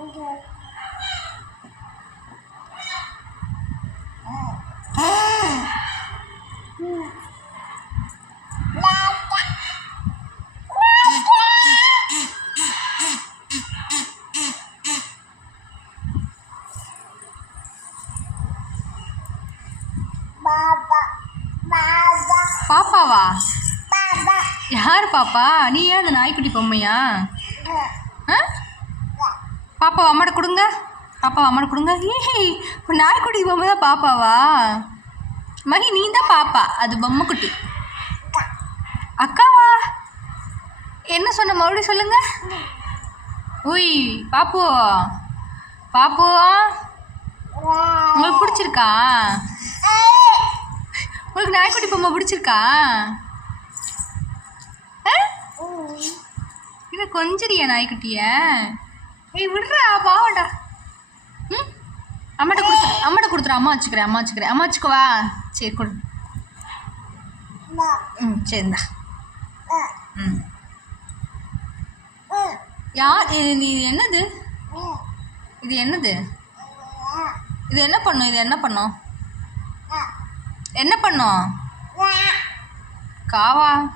Okay. பாப்பாவா? யார் பாப்பா? நீ ஏன் அந்த நாய்க்குட்டி பொம்மையா? பாப்பா அம்மாட்ட கொடுங்க. பாப்பா அம்மாட்ட கொடுங்க. ஏய் நாய்க்குட்டி பொம்மை தான் பாப்பாவா? மகி நீ தான் பாப்பா. அது பொம்மை குட்டி அக்காவா? என்ன சொன்ன மறுபடியும் சொல்லுங்க. உய் பாப்பு. பாப்பு. உங்களுக்கு பிடிச்சிருக்கா? உங்களுக்கு நாய்க்குட்டி பொம்மை பிடிச்சிருக்கா? இது கொஞ்சிரியா நாய்க்குட்டிய? ஏய் விடுறா பாவண்டா ம்? அம்மாட்ட கொடுத்துரு அம்மாட்ட கொடுத்துரு அம்மா வச்சுக்கிறேன் அம்மா வச்சுக்கிறேன். அம்மா வச்சுக்கவா சரி கொடு. ம் சரிந்தா ம். யார் நீ இது என்னது? இது என்னது? இது என்ன பண்ணும்? இது என்ன பண்ணும்? என்ன பண்ணும்? காவா?